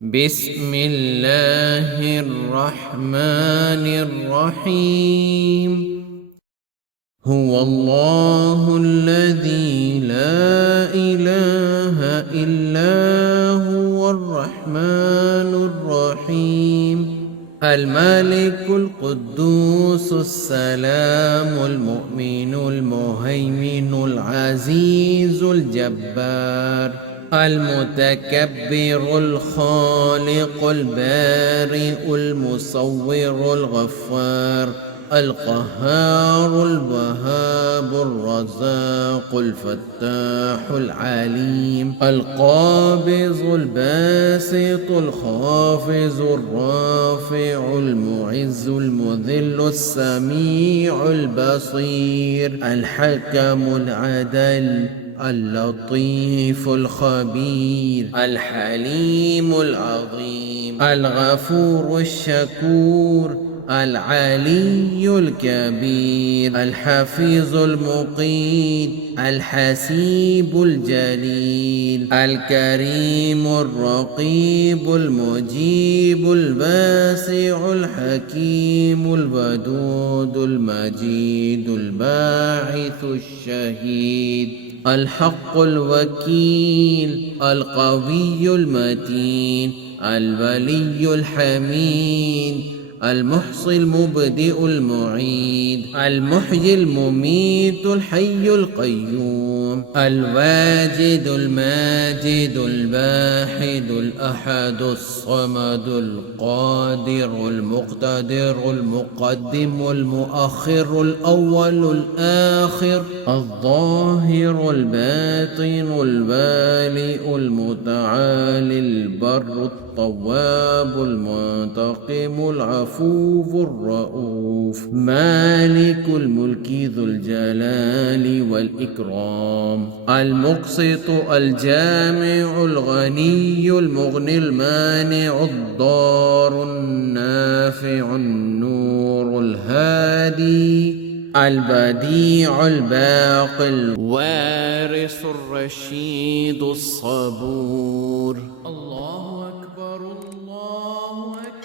بسم الله الرحمن الرحيم. هو الله الذي لا إله إلا هو الرحمن الرحيم، الملك القدوس السلام المؤمن المهيمن العزيز الجبار المتكبر الخالق البارئ المصور الغفار القهار الوهاب الرزاق الفتاح العليم القابض الباسط الخافض الرافع المعز المذل السميع البصير الحكم العدل اللطيف الخبير الحليم العظيم الغفور الشكور العلي الكبير الحفيظ المقيت الحسيب الجليل الكريم الرقيب المجيب الباسع الحكيم الودود المجيد الباعث الشهيد الحق الوكيل القوي المتين الولي الحميد المحصي المبدئ المعيد المحيي المميت الحي القيوم الواجد الماجد الباحد الأحد الصمد القادر المقتدر المقدم المؤخر الأول الآخر الظاهر الباطن البارئ المتعالي البر التواب المنتقم العفو الرؤوف مالك الملك ذو الجلال والإكرام المقسط الجامع الغني المغني المانع الضار النافع النور الهادي البديع الباقي الوارث الرشيد الصبور. الله أكبر الله أكبر.